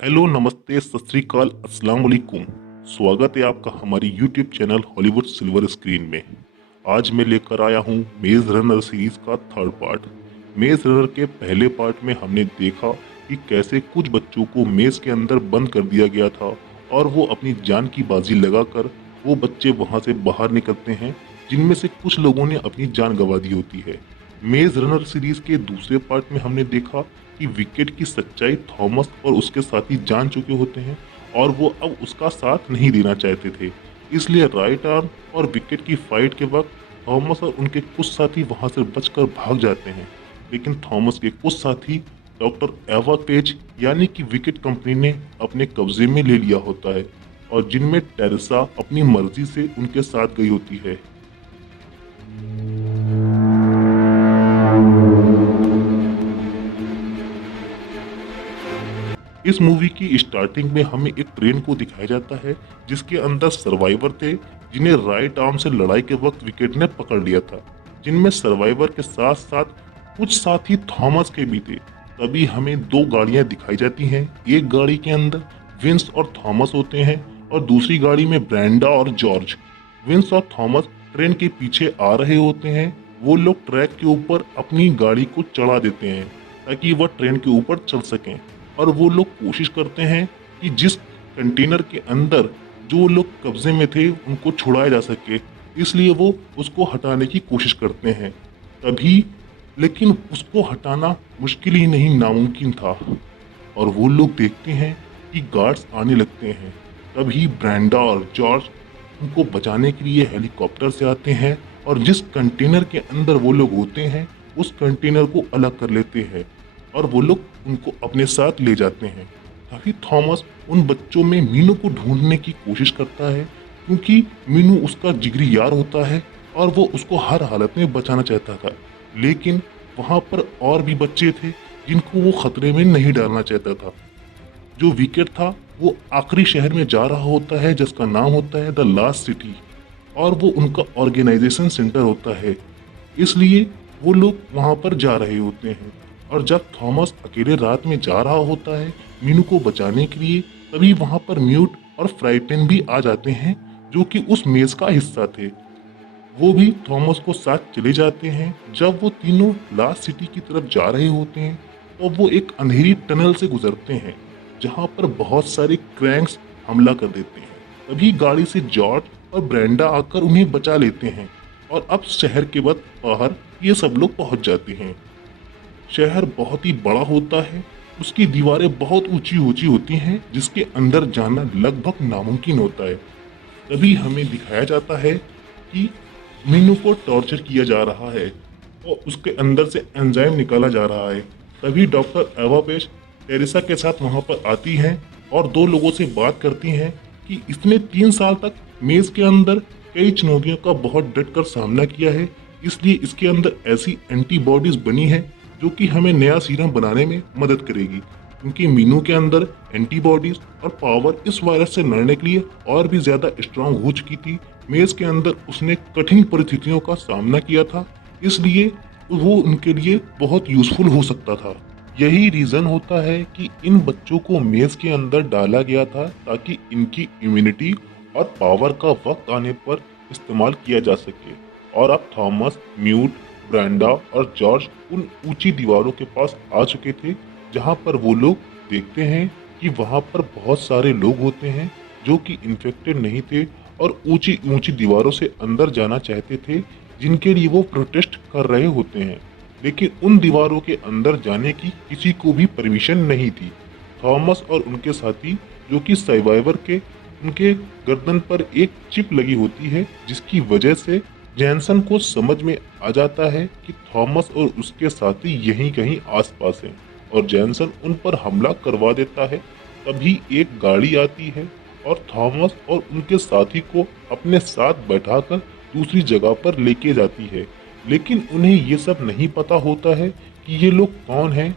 Hello, नमस्ते, सत श्री अकाल, अस्सलाम वालेकुम। स्वागत है आपका हमारी YouTube channel Hollywood silver screen में। आज मैं लेकर आया हूँ मेज रनर सीरीज का थर्ड पार्ट। मेज रनर के पहले पार्ट में हमने देखा कि कैसे कुछ बच्चों को मेज के अंदर बंद कर दिया गया था और वो अपनी जान की बाजी लगाकर वो बच्चे वहाँ से बाहर निकलते हैं, जिनमें से कुछ लोगों ने अपनी जान गंवा दी होती है। मेज रनर सीरीज के दूसरे पार्ट में हमने देखा कि विकेट की सच्चाई थॉमस और उसके साथी जान चुके होते हैं और वो अब उसका साथ नहीं देना चाहते थे। इसलिए राइट आर्म और विकेट की फाइट के वक्त थॉमस और उनके कुछ साथी वहां से बचकर भाग जाते हैं, लेकिन थॉमस के कुछ साथी डॉक्टर एवा पेज यानी कि विकेट कंपनी ने अपने कब्जे में ले लिया होता है और जिनमें टेरेसा अपनी मर्जी से उनके साथ गई होती है। इस मूवी की स्टार्टिंग में हमें एक ट्रेन को दिखाया जाता है जिसके अंदर सर्वाइवर थे, जिन्हें राइट आर्म से लड़ाई के वक्त विकेट ने पकड़ लिया था, जिनमें सर्वाइवर के साथ साथ कुछ साथी थॉमस के भी थे। तभी हमें दो गाड़ियां दिखाई जाती हैं। एक गाड़ी के अंदर विंस और थॉमस होते हैं और दूसरी गाड़ी में ब्रेंडा और जॉर्ज। विंस और थॉमस ट्रेन के पीछे आ रहे होते हैं। वो लोग ट्रैक के ऊपर अपनी गाड़ी को चढ़ा देते हैं ताकि वह ट्रेन के ऊपर चल सकें और वो लोग कोशिश करते हैं कि जिस कंटेनर के अंदर जो लोग कब्जे में थे उनको छुड़ाया जा सके, इसलिए वो उसको हटाने की कोशिश करते हैं। तभी लेकिन उसको हटाना मुश्किल ही नहीं, नामुमकिन था और वो लोग देखते हैं कि गार्ड्स आने लगते हैं। तभी ब्रेंडा और जॉर्ज उनको बचाने के लिए हेलीकॉप्टर से आते हैं और जिस कंटेनर के अंदर वो लोग होते हैं उस कंटेनर को अलग कर लेते हैं और वो लोग उनको अपने साथ ले जाते हैं। तभी थॉमस उन बच्चों में मीनू को ढूंढने की कोशिश करता है, क्योंकि मीनू उसका जिगरी यार होता है और वो उसको हर हालत में बचाना चाहता था। लेकिन वहाँ पर और भी बच्चे थे जिनको वो खतरे में नहीं डालना चाहता था। जो विकेट था वो आखिरी शहर में जा रहा होता है जिसका नाम होता है द लास्ट सिटी और वो उनका ऑर्गेनाइजेशन सेंटर होता है, इसलिए वो लोग वहाँ पर जा रहे होते हैं। और जब थॉमस अकेले रात में जा रहा होता है मीनू को बचाने के लिए, तभी वहाँ पर म्यूट और फ्राइपेन भी आ जाते हैं जो कि उस मेज का हिस्सा थे। वो भी थॉमस को साथ चले जाते हैं। जब वो तीनों लास्ट सिटी की तरफ जा रहे होते हैं तो वो एक अंधेरी टनल से गुजरते हैं जहाँ पर बहुत सारे क्रैंक्स हमला कर देते हैं। तभी गाड़ी से जॉर्ज और ब्रेंडा आकर उन्हें बचा लेते हैं और अब शहर के बाद बाहर ये सब लोग पहुंच जाते हैं। शहर बहुत ही बड़ा होता है, उसकी दीवारें बहुत ऊंची ऊंची होती हैं जिसके अंदर जाना लगभग नामुमकिन होता है। तभी हमें दिखाया जाता है कि मीनू को टॉर्चर किया जा रहा है और उसके अंदर से एंजाइम निकाला जा रहा है। तभी डॉक्टर एवा पेश टेरेसा के साथ वहां पर आती हैं और दो लोगों से बात करती हैं कि इसने 3 साल तक मेज के अंदर कई चुनौतियों का बहुत डट कर सामना किया है, इसलिए इसके अंदर ऐसी एंटीबॉडीज बनी है जो कि हमें नया सीरम बनाने में मदद करेगी, क्योंकि मीनू के अंदर एंटीबॉडीज और पावर इस वायरस से लड़ने के लिए और भी ज्यादा स्ट्रांग हो चुकी थी। मेज के अंदर उसने कठिन परिस्थितियों का सामना किया था, इसलिए वो उनके लिए बहुत यूजफुल हो सकता था। यही रीजन होता है कि इन बच्चों को मेज के अंदर डाला गया था ताकि इनकी इम्यूनिटी और पावर का वक्त आने पर इस्तेमाल किया जा सके। और अब थॉमस, म्यूट, ब्रेंडा और जॉर्ज उन ऊंची दीवारों के पास आ चुके थे जहां पर वो लोग देखते हैं कि वहां पर बहुत सारे लोग होते हैं जो कि इन्फेक्टेड नहीं थे और ऊंची ऊंची दीवारों से अंदर जाना चाहते थे, जिनके लिए वो प्रोटेस्ट कर रहे होते हैं। लेकिन उन दीवारों के अंदर जाने की किसी को भी परमिशन नहीं थी। थॉमस और उनके साथी जो कि सर्वाइवर के, उनके गर्दन पर एक चिप लगी होती है जिसकी वजह से जैनसन को समझ में आ जाता है कि थॉमस और उसके साथी यहीं कहीं आसपास हैं और जैनसन उन पर हमला करवा देता है। तभी एक गाड़ी आती है और थॉमस और उनके साथी को अपने साथ बैठाकर दूसरी जगह पर लेके जाती है, लेकिन उन्हें ये सब नहीं पता होता है कि ये लोग कौन हैं,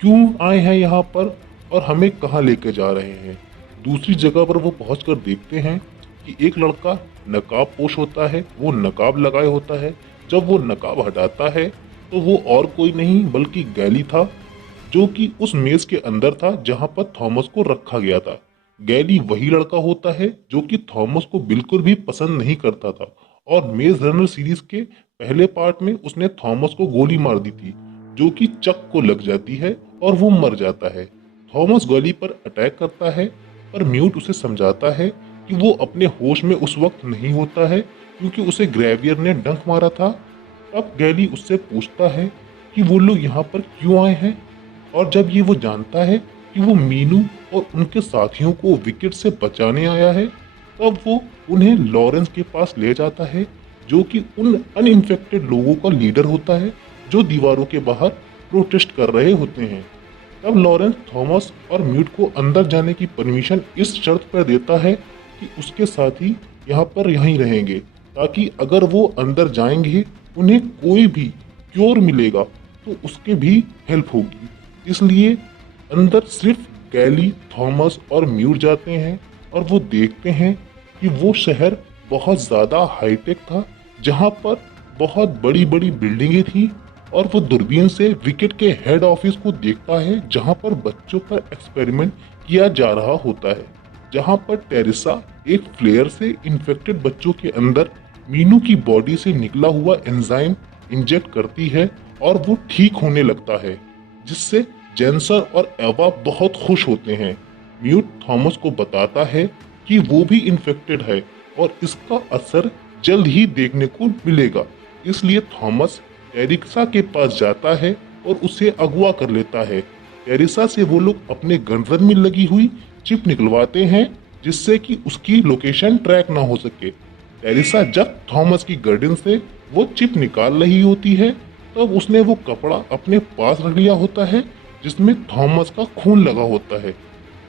क्यों आए हैं यहाँ पर और हमें कहाँ लेके जा रहे हैं। दूसरी जगह पर वो पहुंचकर देखते हैं कि एक लड़का नकाब पोश होता है, वो नकाब लगाए होता है। जब वो नकाब हटाता है तो वो और कोई नहीं बल्कि गैली था, जो कि उस मेज के अंदर था जहां पर थॉमस को रखा गया था। गैली वही लड़का होता है जो कि थॉमस को बिल्कुल भी पसंद नहीं करता था और मेज रनर सीरीज के पहले पार्ट में उसने थॉमस को गोली मार दी थी, जो कि चक को लग जाती है और वो मर जाता है। थॉमस गैली पर अटैक करता है, पर म्यूट उसे समझाता है कि वो अपने होश में उस वक्त नहीं होता है क्योंकि उसे ग्रेवियर ने डंक मारा था। अब गैली उससे पूछता है कि वो लोग यहाँ पर क्यों आए हैं, और जब ये वो जानता है कि वो मीनू और उनके साथियों को विकेट से बचाने आया है, तब वो उन्हें लॉरेंस के पास ले जाता है, जो कि उन अनइन्फेक्टेड लोगों का लीडर होता है जो दीवारों के बाहर प्रोटेस्ट कर रहे होते हैं। तब लॉरेंस थॉमस और म्यूट को अंदर जाने की परमिशन इस शर्त पर देता है कि उसके साथी यहाँ पर यहीं रहेंगे, ताकि अगर वो अंदर जाएंगे उन्हें कोई भी क्योर मिलेगा तो उसके भी हेल्प होगी। इसलिए अंदर सिर्फ गैली, थॉमस और म्यूट जाते हैं और वो देखते हैं कि वो शहर बहुत ज़्यादा हाईटेक था, जहाँ पर बहुत बड़ी बड़ी बिल्डिंगें थी, और वो दूरबीन से विकेट के हेड ऑफिस को देखता है जहाँ पर बच्चों पर एक्सपेरिमेंट किया जा रहा होता है, जहाँ पर टेरेसा एक फ्लेयर से इन्फेक्टेड बच्चों के अंदर मीनू की बॉडी से निकला हुआ एंजाइम इंजेक्ट करती है और वो ठीक होने लगता है, जिससे जेंसर और एवा बहुत खुश होते हैं। म्यूट थॉमस को बताता है कि वो भी इन्फेक्टेड है और इसका असर जल्द ही देखने को मिलेगा। इसलिए थॉमस टेरिसा के पास जाता है और उसे अगवा कर लेता है। टेरिसा से वो लोग अपने गनरन में लगी हुई चिप निकलवाते हैं, जिससे कि उसकी लोकेशन ट्रैक ना हो सके। टेरिसा जब थॉमस की गर्दन से वो चिप निकाल रही होती है, तब उसने वो कपड़ा अपने पास रख लिया होता है जिसमें थॉमस का खून लगा होता है,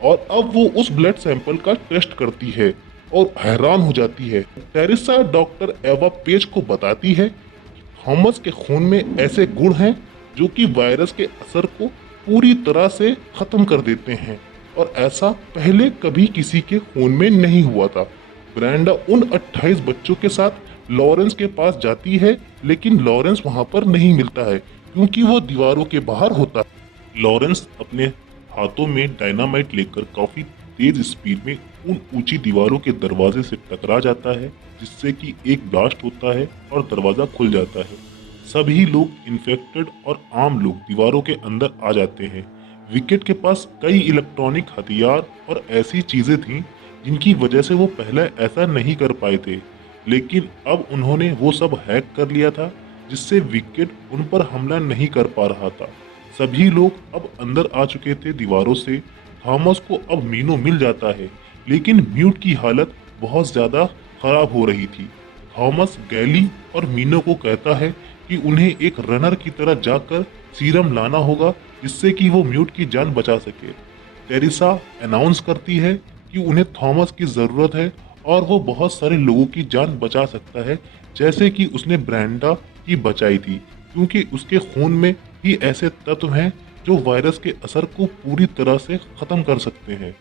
और अब वो उस ब्लड सैंपल का टेस्ट करती है और हैरान हो जाती है। टेरिसा डॉक्टर एवा पेज को बताती है कि थॉमस के खून में ऐसे गुण हैं जो कि वायरस के असर को पूरी तरह से खत्म कर देते हैं, और ऐसा पहले कभी किसी के खून में नहीं हुआ था। ब्रेंडा उन 28 बच्चों के साथ लॉरेंस के पास जाती है, लेकिन लॉरेंस वहां पर नहीं मिलता है क्योंकि वो दीवारों के बाहर होता है। लॉरेंस अपने हाथों में डायनामाइट लेकर काफी तेज स्पीड में उन ऊंची दीवारों के दरवाजे से टकरा जाता है, जिससे कि एक ब्लास्ट होता है और दरवाजा खुल जाता है। सभी लोग इन्फेक्टेड और आम लोग दीवारों के अंदर आ जाते हैं। विकेट के पास कई इलेक्ट्रॉनिक हथियार और ऐसी चीजें थीं जिनकी वजह से वो पहले ऐसा नहीं कर पाए थे, लेकिन अब उन्होंने वो सब हैक कर लिया था, जिससे विकेट उन पर हमला नहीं कर पा रहा था। सभी लोग अब अंदर आ चुके थे दीवारों से। थॉमस को अब मीनो मिल जाता है, लेकिन म्यूट की हालत बहुत ज्यादा खराब हो रही थी। थॉमस गैली और मीनो को कहता है कि उन्हें एक रनर की तरह जाकर सीरम लाना होगा, जिससे कि वो म्यूट की जान बचा सके। टेरिसा अनाउंस करती है कि उन्हें थॉमस की जरूरत है और वो बहुत सारे लोगों की जान बचा सकता है, जैसे कि उसने ब्रेंडा की बचाई थी, क्योंकि उसके खून में ही ऐसे तत्व हैं जो वायरस के असर को पूरी तरह से खत्म कर सकते हैं।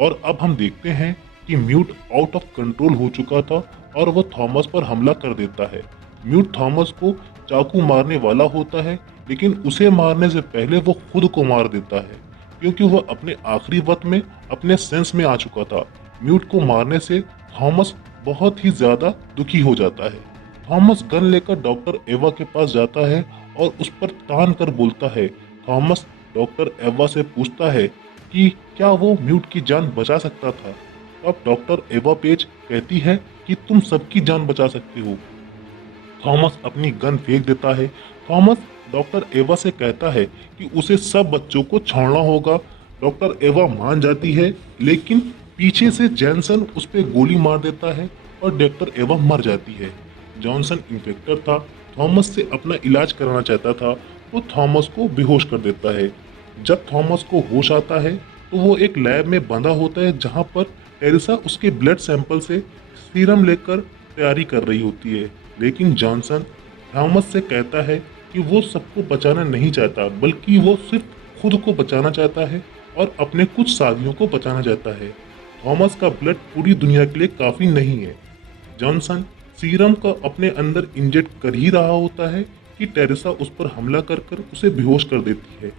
और अब हम देखते हैं कि म्यूट आउट ऑफ कंट्रोल हो चुका था और वो थॉमस पर हमला कर देता है। म्यूट थॉमस को चाकू मारने वाला होता है, लेकिन उसे मारने से पहले वो खुद को मार देता है, क्योंकि वह अपने आखिरी वक्त में अपने सेंस में आ चुका था। म्यूट को मारने से थॉमस बहुत ही ज्यादा दुखी हो जाता है। थॉमस गन लेकर डॉक्टर एवा के पास जाता है और उस पर तान कर बोलता है। थॉमस डॉक्टर एवा से पूछता है कि क्या वो म्यूट की जान बचा सकता था। अब डॉक्टर एवा पेज कहती है कि तुम सबकी जान बचा सकते हो। थॉमस अपनी गन फेंक देता है। थॉमस डॉक्टर एवा से कहता है कि उसे सब बच्चों को छोड़ना होगा। डॉक्टर एवा मान जाती है, लेकिन पीछे से जॉनसन उस पर गोली मार देता है और डॉक्टर एवा मर जाती है। जॉनसन इन्फेक्टेड था, थॉमस से अपना इलाज कराना चाहता था, वो थॉमस को बेहोश कर देता है। जब थॉमस को होश आता है तो वो एक लैब में बंधा होता है, जहाँ पर टेरिसा उसके ब्लड सैंपल से सीरम लेकर तैयारी कर रही होती है। लेकिन जॉनसन थॉमस से कहता है कि वो सबको बचाना नहीं चाहता, बल्कि वो सिर्फ खुद को बचाना चाहता है और अपने कुछ साथियों को बचाना चाहता है। थॉमस का ब्लड पूरी दुनिया के लिए काफ़ी नहीं है। जॉनसन सीरम का अपने अंदर इंजेक्ट कर ही रहा होता है कि टेरिसा उस पर हमला कर उसे बेहोश कर देती है।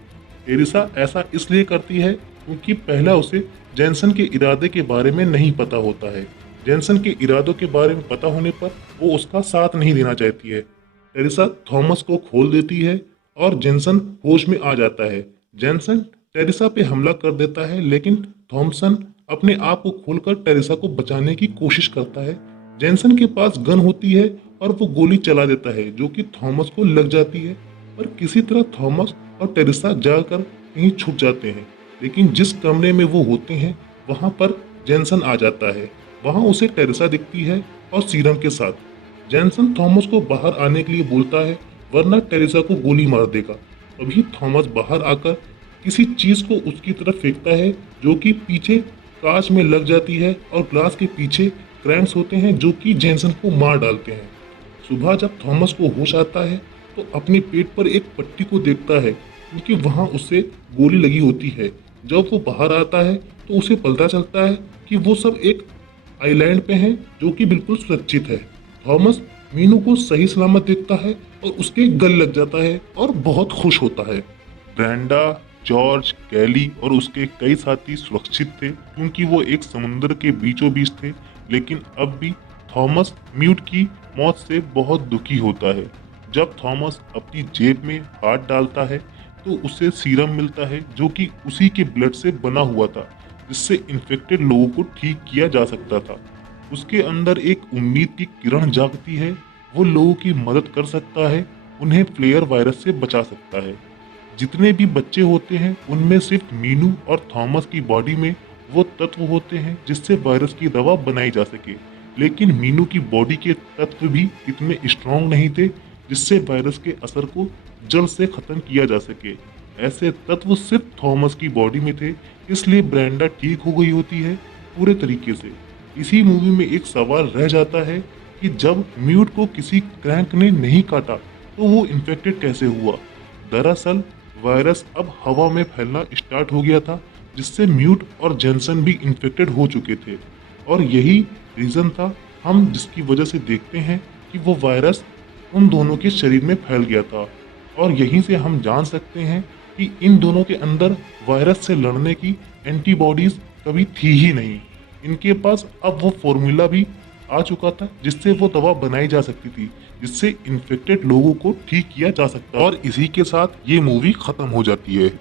टेरिसा ऐसा इसलिए करती है क्योंकि पहला उसे जैनसन के इरादे के बारे में नहीं पता होता है। जैनसन के इरादों के बारे में पता होने पर वो उसका साथ नहीं देना चाहती है। टेरिसा थॉमस को खोल देती है और जैनसन होश में आ जाता है। जैनसन टेरिसा पे हमला कर देता है, लेकिन थॉमसन अपने आप को खोलकर टेरिसा को बचाने की कोशिश करता है। जैनसन के पास गन होती है और वो गोली चला देता है जो कि थॉमस को लग जाती है, पर किसी तरह थॉमस और टेरिसा जाकर कहीं छुप जाते हैं। लेकिन जिस कमरे में वो होते हैं वहां पर जैनसन आ जाता है। वहां उसे टेरिसा दिखती है और सीरम के साथ। जैनसन थॉमस को बाहर आने के लिए बोलता है, वरना टेरिसा को गोली मार देगा। तभी थॉमस बाहर आकर किसी चीज को उसकी तरफ फेंकता है जो कि पीछे कांच में लग जाती है और ग्लास के पीछे क्रैंक्स होते हैं जो कि जैनसन को मार डालते हैं। सुबह जब थॉमस को होश आता है तो अपने पेट पर एक पट्टी को देखता है क्योंकि वहां उससे गोली लगी होती है। जब वो बाहर आता है तो उसे पता चलता है कि वो सब एक आइलैंड पे हैं जो कि बिल्कुल सुरक्षित है। थॉमस मीनू को सही सलामत देखता है और उसके गल लग जाता है और बहुत खुश होता है। ब्रेंडा, जॉर्ज, कैली और उसके कई साथी सुरक्षित थे क्योंकि वो एक समुद्र के बीचों बीच थे, लेकिन अब भी थॉमस म्यूट की मौत से बहुत दुखी होता है। जब थॉमस अपनी जेब में हाथ डालता है तो उसे सीरम मिलता है जो कि उसी के ब्लड से बना हुआ था, जिससे इन्फेक्टेड लोगों को ठीक किया जा सकता था। उसके अंदर एक उम्मीद की किरण जागती है। वो लोगों की मदद कर सकता है, उन्हें फ्लेयर वायरस से बचा सकता है। जितने भी बच्चे होते हैं उनमें सिर्फ मीनू और थॉमस की बॉडी में वो तत्व होते हैं जिससे वायरस की दवा बनाई जा सके, लेकिन मीनू की बॉडी के तत्व भी इतने स्ट्रॉन्ग नहीं थे जिससे वायरस के असर को जड़ से खत्म किया जा सके। ऐसे तत्व सिर्फ थॉमस की बॉडी में थे, इसलिए ब्रेंडा ठीक हो गई होती है पूरे तरीके से। इसी मूवी में एक सवाल रह जाता है कि जब म्यूट को किसी क्रैंक ने नहीं काटा तो वो इन्फेक्टेड कैसे हुआ। दरअसल वायरस अब हवा में फैलना स्टार्ट हो गया था, जिससे म्यूट और जैनसन भी इन्फेक्टेड हो चुके थे, और यही रीजन था हम जिसकी वजह से देखते हैं कि वो वायरस उन दोनों के शरीर में फैल गया था। और यहीं से हम जान सकते हैं कि इन दोनों के अंदर वायरस से लड़ने की एंटीबॉडीज कभी थी ही नहीं। इनके पास अब वो फॉर्मूला भी आ चुका था जिससे वो दवा बनाई जा सकती थी, जिससे इन्फेक्टेड लोगों को ठीक किया जा सकता। और इसी के साथ ये मूवी खत्म हो जाती है।